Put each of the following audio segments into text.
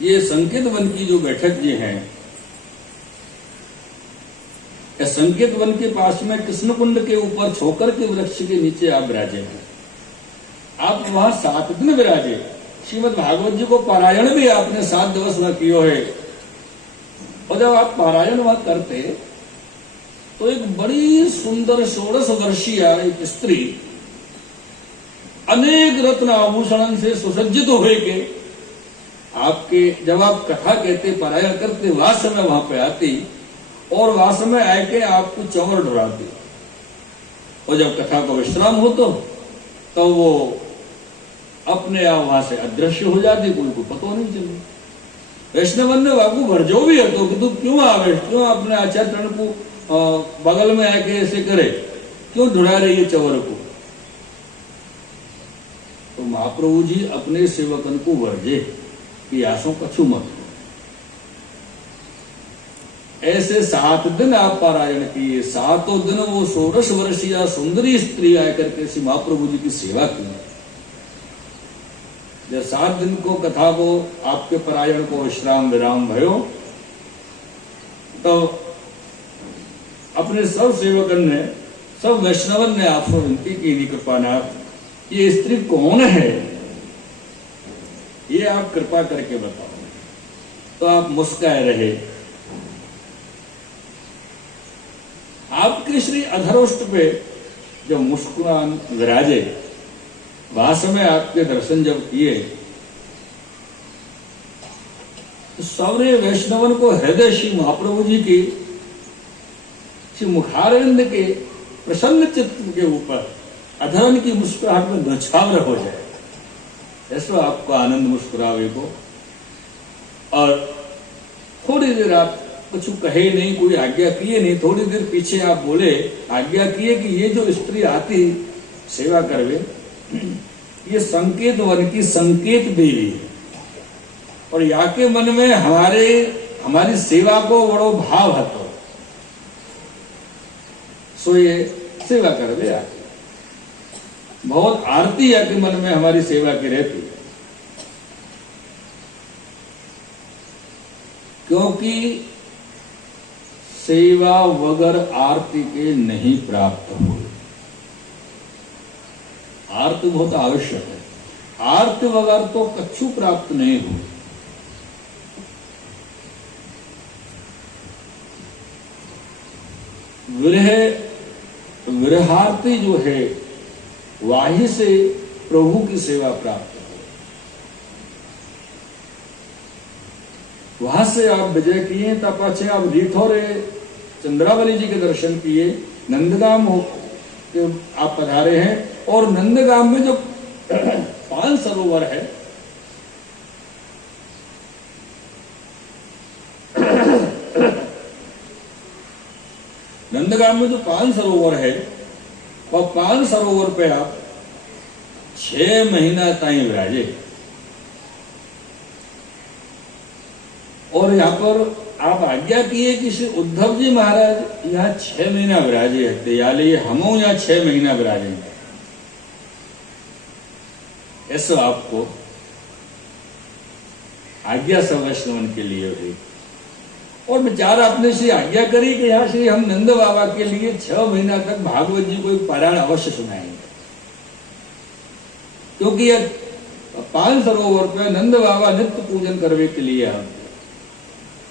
ये संकेत वन की जो बैठक जी है, संकेत वन के पास में कृष्ण कुंड के ऊपर छोकर के वृक्ष के नीचे आप विराजे हैं। आप वहां 7 दिन विराजे। श्रीमद भागवत जी को पारायण भी आपने 7 दिवस में कियो है। और जब आप पारायण वहां करते तो एक बड़ी सुंदर 16 वर्षीय एक स्त्री अनेक रत्न आभूषण से सुसज्जित हुए के आपके जब आप कथा कहते पारायण करते वह समय वहां पे आती और वहां समय आके आपको चौर ढुराती। और जब कथा का विश्राम हो तो वो अपने आप वहां से अदृश्य हो जाती, कोई को पता नहीं चले। वैष्णवन ने बाबू भरजो भी है तो कि तू क्यों आवे, क्यों अपने आचार्य को बगल में आके ऐसे करे, क्यों ढुरा रही है चौर को। तो महाप्रभु जी अपने सेवकन को वर्जे कि आसों कछु मत। ऐसे 7 दिन आप पारायण किए। 7 दिन वो 16 वर्षीय सुंदरी स्त्री आकर के श्री महाप्रभु जी की सेवा की। जब 7 दिन को कथा को आपके पारायण को विश्राम विराम भयो तो अपने सब सेवकन ने सब वैष्णवन ने आपको विनती की कृपानाथ ये स्त्री कौन है, ये आप कृपा करके बताओ। तो आप मुस्काए रहे। आपके श्री अधरोष्ट पे जब मुस्कुरान विराजे वह समय आपके दर्शन जब किए तो सौरे वैष्णवन को हृदय श्री महाप्रभु जी की श्री मुखारविंद के प्रसन्न चित्त के ऊपर अधरन की मुस्कुराहट में नछावर हो जाए। ऐसा आपको आनंद मुस्कुरावे को। और थोड़ी देर आप कुछ कहे नहीं, कोई आज्ञा किए नहीं, थोड़ी देर पीछे आप बोले आज्ञा किए कि ये जो स्त्री आती सेवा करवे ये संकेत वन की संकेत देवी है और या के मन में हमारी सेवा को बड़ो भाव हतो, सो ये सेवा करवे आके बहुत आरती या के मन में हमारी सेवा की रहती। क्योंकि सेवा वगर आरती के नहीं प्राप्त हो। आरती बहुत आवश्यक है। आरती वगर तो कछु प्राप्त नहीं हो। विरहार्थी जो है वाही से प्रभु की सेवा प्राप्त हो। वहां से आप विजय किए तब अच्छे आप रीठौरे चंद्रावली जी के दर्शन किए। नंदगाम हो के आप पधारे हैं और नंदगाम में जो 5 सरोवर है नंदगाम में जो 5 सरोवर है और 5 सरोवर पे आप 6 महीना ताई विराजे। और यहाँ पर आप आज्ञा किए कि श्री उद्धव जी महाराज यहाँ 6 महीना विराजे हते, याले हम यहाँ 6 महीना विराजेंगे। ऐसा आपको आज्ञा सब वैष्णवन के लिए हुई। और विचार आपने श्री आज्ञा करी कि यहाँ श्री हम नंद बाबा के लिए 6 महीना तक भागवत जी को पारायण अवश्य सुनाएंगे। क्योंकि यह 5 सरोवर पे नंद बाबा नित्य पूजन करने के लिए हम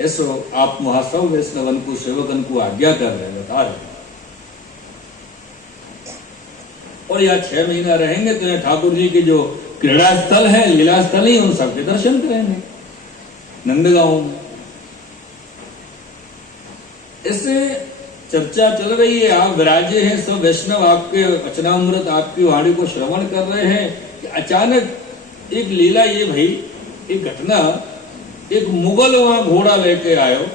ऐसो आप वहां सब वैष्णवन को सेवकन को आज्ञा कर रहे बता रहे। और यहाँ 6 महीना रहेंगे तो यहाँ ठाकुर जी के जो क्रीड़ा स्थल है लीला स्थल ही उन सबके दर्शन करेंगे नंदगांव में। इससे चर्चा चल रही है। आप विराजे हैं, सब वैष्णव आपके वचनामृत आपकी वाणी को श्रवण कर रहे हैं कि अचानक एक लीला ये भाई एक घटना, एक मुगल वहां घोड़ा लेके आयो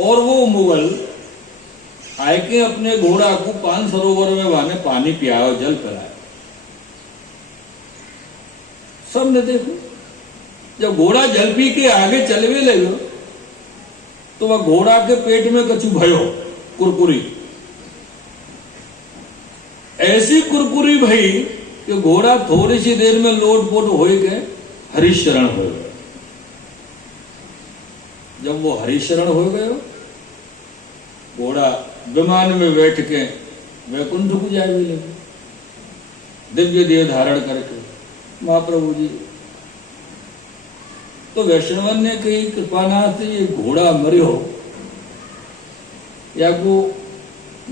और वो मुगल आके अपने घोड़ा को 5 सरोवर में वहां पानी पियाओ, जल पिलायो। सबने देखो जब घोड़ा जल पी के आगे चलवे लगे तो वह घोड़ा के पेट में कछु भयो कुरकुरी, ऐसी कुरकुरी भई कि घोड़ा थोड़ी सी देर में लोट पोट हो गए, हरिशरण हो गए। जब वो हरिशरण हो गए, घोड़ा विमान में बैठ के वैकुंठ को जाए भी लगे, दिव्य देह धारण करके महाप्रभु जी। तो वैष्णवन ने कही कृपानाथ ये घोड़ा मरियो या को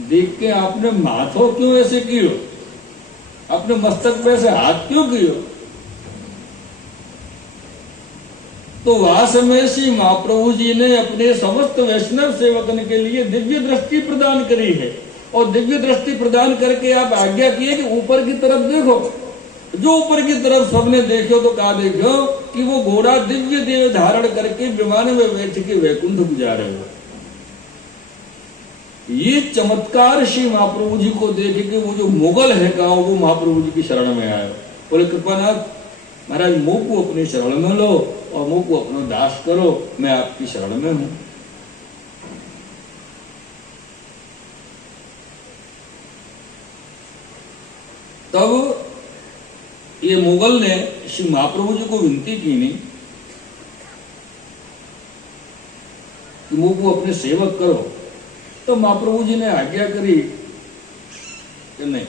देख के आपने माथो क्यों ऐसे कियो, अपने मस्तक पे से हाथ क्यों कियो? तो वह समय श्री महाप्रभु जी ने अपने समस्त वैष्णव सेवकन के लिए दिव्य दृष्टि प्रदान करी है, और दिव्य दृष्टि प्रदान करके आप आज्ञा किए कि ऊपर की तरफ देखो। जो ऊपर की तरफ सबने देखो तो कहा देखो कि वो घोड़ा दिव्य देह धारण करके विमान में बैठ के वैकुंठ को जा रहे हो। ये चमत्कार श्री महाप्रभु जी को देखे कि वो जो मुगल है गांव वो महाप्रभु जी की शरण में आए, बोले कृपानाथ महाराज मुंह को अपनी शरण में लो और मुंह को अपना दास करो, मैं आपकी शरण में हूं। तब ये मुगल ने श्री महाप्रभु जी को विनती की नहीं कि मुंह को अपने सेवक करो, तो महाप्रभु जी ने आज्ञा करी कि नहीं,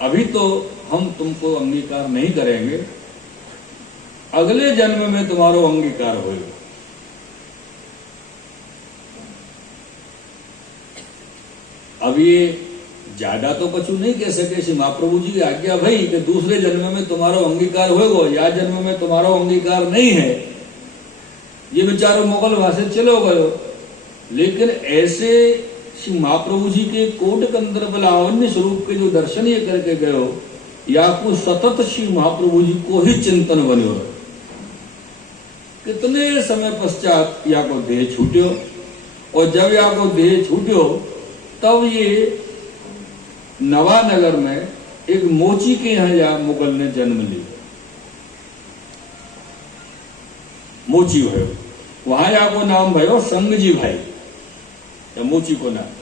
अभी तो हम तुमको अंगीकार नहीं करेंगे, अगले जन्म में तुम्हारो अंगीकार होगा। अब ये ज्यादा तो कछु नहीं कह सके श्री महाप्रभु जी की आज्ञा भाई कि दूसरे जन्म में तुम्हारा अंगीकार होगा, या जन्म में तुम्हारा अंगीकार नहीं है। ये बेचारो मुगल वहां से चले गए, लेकिन ऐसे श्री महाप्रभु जी के कोट कंदर लावण्य स्वरूप के जो दर्शन ये करके गए हो, या को सतत श्री महाप्रभु जी को ही चिंतन बनो। कितने समय पश्चात या को देह छूट्यो, और जब या को देह छूट्यो तब ये नवानगर में एक मोची के यहां या मुगल ने जन्म लिया, मोची भयो, वहां या को नाम भयो संगजी भाई, या मोची को नाम।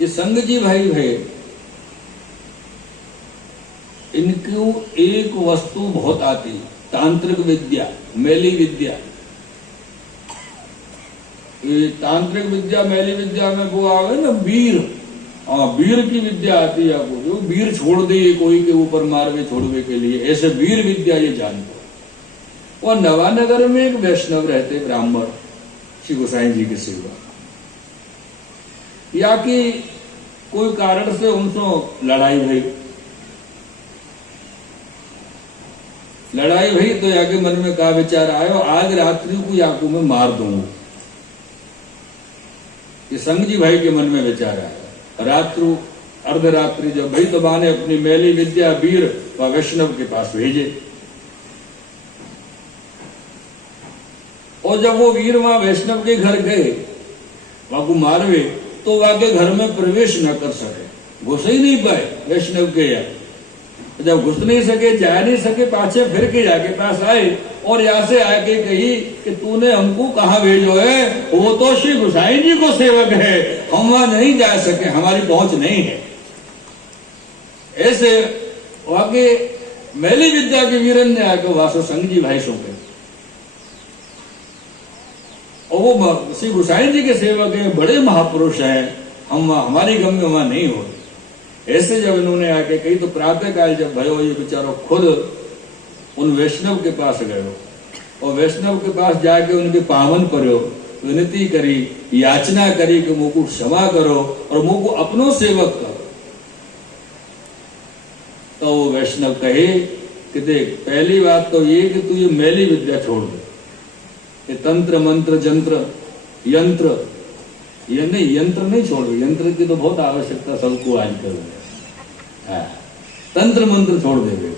ये संगजी भाई है, इनको एक वस्तु बहुत आती, तांत्रिक विद्या, मैली विद्या। ये तांत्रिक विद्या मैली विद्या में वो आ गए ना वीर, हाँ वीर की विद्या आती है आपको, जो वीर छोड़ दे कोई के ऊपर मारवे छोड़वे के लिए, ऐसे वीर विद्या ये जानते। और नवानगर में एक वैष्णव रहते ब्राह्मण श्री गोसाई जी के सेवा, या कि कोई कारण से उनसे लड़ाई भई, तो याके मन में का विचार आयो, आज रात्रि को याकू मैं मार दूंगा। ये संगजी भाई के मन में विचार आया। रात्रु अर्धरात्रि जब भाई तो ने अपनी मैली विद्या वीर व वैष्णव के पास भेजे, और जब वो वीर वहां वैष्णव के घर गए वहां को मारवे, तो वहां के घर में प्रवेश न कर सके, घुस ही नहीं पाए वैष्णव के यहाँ। जब घुस नहीं सके, जा नहीं सके, पाछे फिर के जाके पास आए, और यहाँ से आके कही कि तूने हमको कहाँ भेजो है, वो तो श्री गोसाई जी को सेवक है, हम वहां नहीं जा सके, हमारी पहुंच नहीं है। ऐसे वाके मैली विद्या के वीरन ने आके वासो संगजी भाई सौंपे, और वो श्री गोसाई जी के सेवक है, बड़े महापुरुष हैं, हम हमारी गम्य वहां नहीं हो। ऐसे जब इन्होंने आके कही तो प्रातः काल जब भयो, ये बेचारो खुद उन वैष्णव के पास गए, और वैष्णव के पास जाके उनके पावन पड़ो, विनती करी, याचना करी कि मुझको क्षमा करो और मुझको अपनो सेवक करो। तो वो वैष्णव कहे कि देख, पहली बात तो ये कि तू ये मैली विद्या छोड़ दे, ये तंत्र मंत्र जंत्र यंत्र, ये नहीं, यंत्र नहीं छोड़ो, यंत्र की तो बहुत आवश्यकता सबको आजकल है। हाँ, तंत्र मंत्र छोड़ देवे।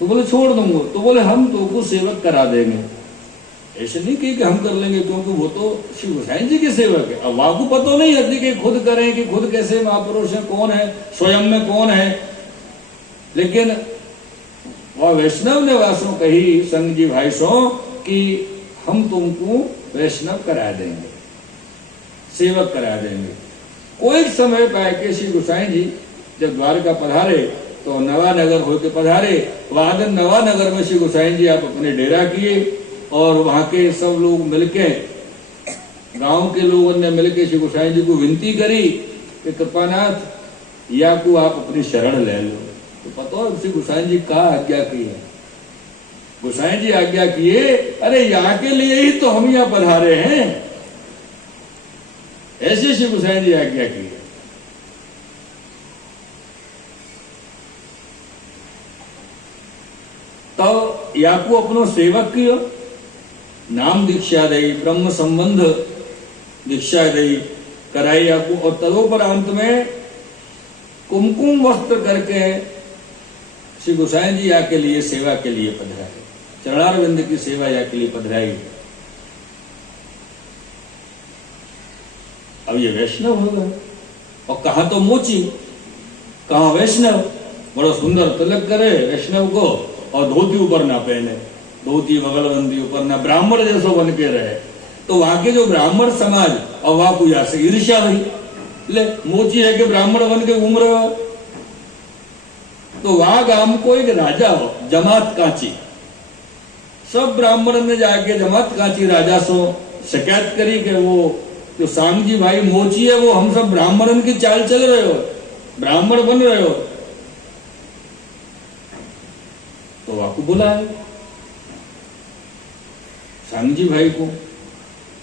तो बोले छोड़ दूंगा, तो बोले हम तुमको सेवक करा देंगे। ऐसे नहीं कि हम कर लेंगे, क्योंकि वो तो श्री गोसाई जी के सेवक है। अब वाकू पता नहीं है कि खुद करें कि खुद कैसे महापुरुष है, कौन है, स्वयं में कौन है। लेकिन वह वैष्णव ने वासों कही संग जी भाई सो कि हम तुमको वैष्णव करा देंगे, सेवक करा देंगे। कोई समय पाए के श्री गोसाई जी जब द्वारका पधारे तो नवानगर होके पधारे। वहां दिन नवानगर में श्री गोसाई जी आप अपने डेरा किए और वहां के सब लोग मिलके, गांव के लोगों ने मिलके श्री गोसाई जी को विनती करी कि कृपानाथ या को आप अपनी शरण ले लो। तो पता हो श्री गोसाई जी का आज्ञा की है? गोसाई जी आज्ञा किए, अरे यहाँ के लिए ही तो हम यहाँ पधारे हैं। ऐसे श्री गोसाई जी आज्ञा की है। तो याकू अपनो सेवक कियो, नाम दीक्षा दई, ब्रह्म संबंध दीक्षा दई कराई याकू। और तदोपरांत में कुमकुम वस्त्र करके श्री गोसाई जी या के लिए सेवा के लिए पधराए, चरणारविंद की सेवा या के लिए पधराई। अब ये वैष्णव होगा और कहा तो मोची, कहा वैष्णव, बड़ा सुंदर तिलक करे वैष्णव को और धोती ऊपर ना पहने, धोती बगलबंदी ऊपर ना, ब्राह्मण जैसो बन के रहे। तो वहां के जो ब्राह्मण समाज और वहां को यहाँ से ईर्ष्या हुई, ले मोची है कि ब्राह्मण बन के घूम रहे हो। तो वहां गांव को एक राजा हो, जमात कांची, सब ब्राह्मण ने जाके जमात कांची राजा सो शिकायत करी कि वो जो सांगजी भाई मोची है वो हम सब ब्राह्मणन की चाल चल रहे हो, ब्राह्मण बन रहे हो। तो वाकू बुलाए सांगजी भाई को,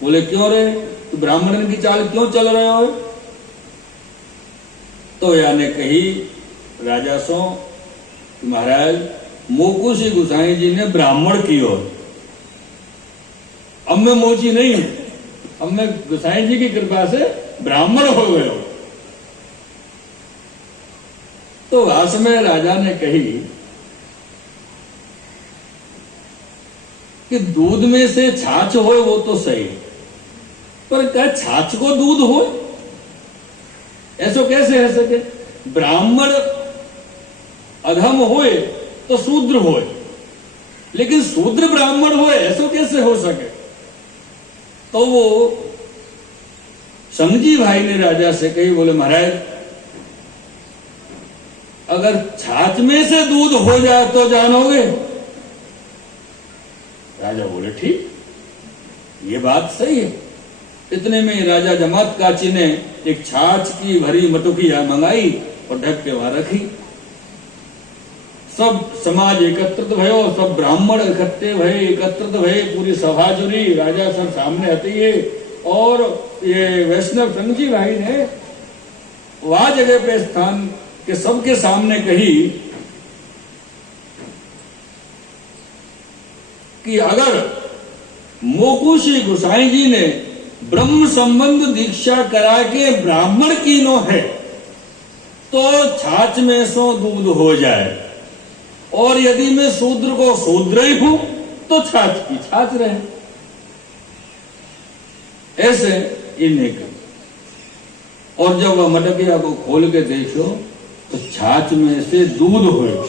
बोले क्यों रे तू ब्राह्मणन की चाल क्यों चल रहे हो? तो याने कही राजा सो महाराज मोकू श्री गोसाई जी ने ब्राह्मण की ओर, अब मैं मोची नहीं हूं, अब मैं गोसाई जी की कृपा से ब्राह्मण हो गए हो। तो वास में राजा ने कही कि दूध में से छाछ हो वो तो सही, पर क्या छाछ को दूध हो? ऐसा कैसे है सके? ब्राह्मण अधम होए तो शूद्र होए, लेकिन शूद्र ब्राह्मण होए ऐसा कैसे हो सके? तो वो संगजी भाई ने राजा से कही, बोले महाराज अगर छाछ में से दूध हो जाए तो जानोगे? राजा बोले ठीक, ये बात सही है। इतने में राजा जमात काची ने एक छाछ की भरी मटुकिया मंगाई और ढक के वहां रखी। सब समाज एकत्रित भयो, सब ब्राह्मण इकट्ठे भये, एकत्रित भये, पूरी सभा जुड़ी, राजा सब सामने आती है। और ये वैष्णव संगजी भाई ने वह जगह पे स्थान के सबके सामने कही कि अगर मोकू श्री गोसाई जी ने ब्रह्म संबंध दीक्षा करा के ब्राह्मण कीनो है तो छाछ में सो दूध हो जाए, और यदि मैं शूद्र को शूद्र ही हूं तो छाछ की छाछ रहे। ऐसे इन्हें कर। और जब वह मटकिया को खोल के देखो तो छाछ में से दूध हो।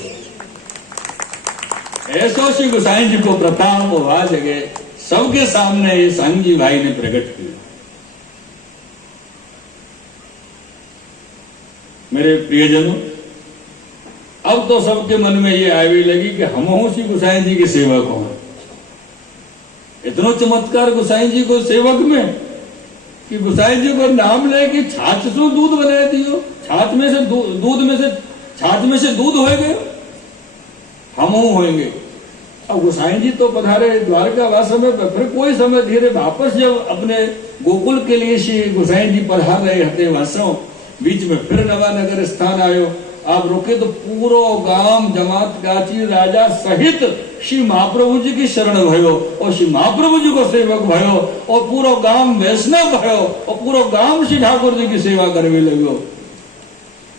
ऐसो श्री गोसाई जी को प्रताप वहां जगह सबके सामने ये सांगजी भाई ने प्रकट किया। मेरे प्रियजनों, अब तो सबके मन में ये आवी लगी कि हम श्री गोसाई जी के सेवक हों। इतना चमत्कार गोसाई जी को सेवक में कि गोसाई जी को नाम ले कि छाछ से दूध बना दियो, छाछ में से दूध में से छाछ में से दूध हो गए, हम होंगे। अब गोसाई जी तो पधारे द्वारका वास में, फिर कोई समय धीरे वापस जब अपने गोकुल के लिए श्री गोसाई जी पधार रहे हते वासों, बीच में फिर नवानगर स्थान आयो। आप रुके तो पूरो गांव जमात काची राजा सहित श्री महाप्रभु जी की शरण भयो और श्री महाप्रभु जी को सेवक भयो और पूरो गांव वैष्णव भयो और पूरो गांव श्री ठाकुर जी की सेवा करने लगे।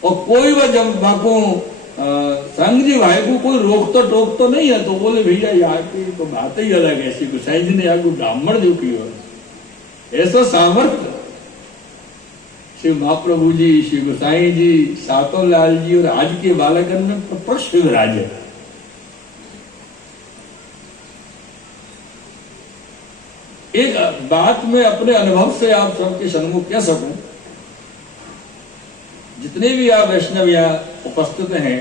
और कोई वह जब बापू संगजी भाई को कोई रोक तो टोक तो नहीं है, तो बोले भैया यहाँ की तो बात ही अलग है, श्री गोसाई जी ने यहाँ को ब्राह्मण जो की ऐसा सामर्थ्य श्री महाप्रभु जी, श्री गोसाई जी, सातों लाल जी और आज के बालकन में प्रश्न विराज है। एक बात में अपने अनुभव से आप सबके सन्मुख कह सकूं, जितने भी आप वैष्णव यहाँ उपस्थित हैं,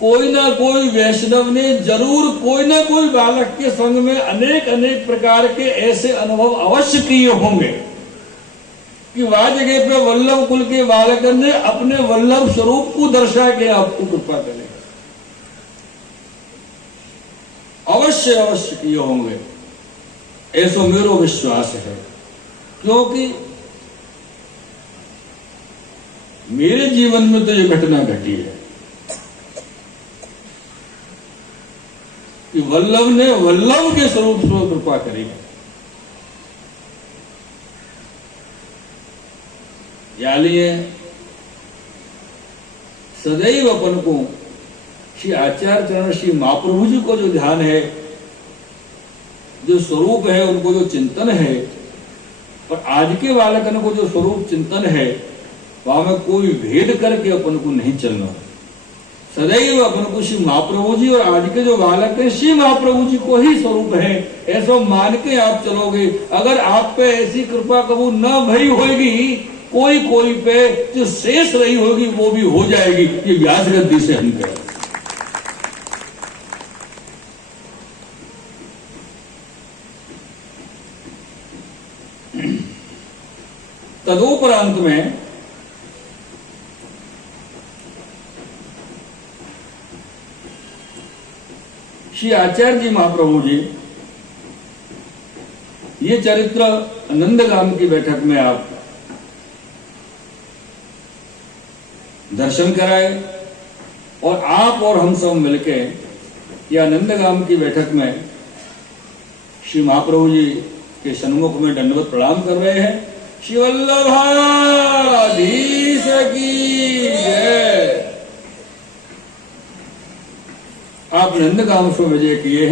कोई ना कोई वैष्णव ने जरूर कोई ना कोई बालक के संग में अनेक अनेक प्रकार के ऐसे अनुभव अवश्य किए होंगे कि वह जगह पे वल्लभ कुल के बालक ने अपने वल्लभ स्वरूप को दर्शा के आपको कृपा करें। अवश्य अवश्य किए होंगे, ऐसा मेरा विश्वास है। क्योंकि मेरे जीवन में तो यह घटना घटी है कि वल्लभ ने वल्लभ के स्वरूप से कृपा करी है। यालिए सदैव अपन को श्री आचार्य चरण श्री महाप्रभु जी को जो ध्यान है, जो स्वरूप है, उनको जो चिंतन है, और आज के बालकन को जो स्वरूप चिंतन है, वहां में कोई भेद करके अपन को नहीं चलना। सदैव अपन को श्री महाप्रभु जी और आज के जो बालक है श्री महाप्रभु जी को ही स्वरूप है, ऐसा मान के आप चलोगे। अगर आप पे ऐसी कृपा कबू न भई होगी, कोई कोई पे जो शेष रही होगी वो भी हो जाएगी। ये व्यास गद्दी से हम कहें। तदुपरांत में श्री आचार्य जी महाप्रभु जी ये चरित्र नंदगाम की बैठक में आप दर्शन कराए, और आप और हम सब मिलके या नंदगाम की बैठक में श्री महाप्रभु जी के सन्मुख में दंडवत प्रणाम कर रहे हैं। श्री वल्लभाधीश की जय। आप नंदगाम से विजय किए हैं।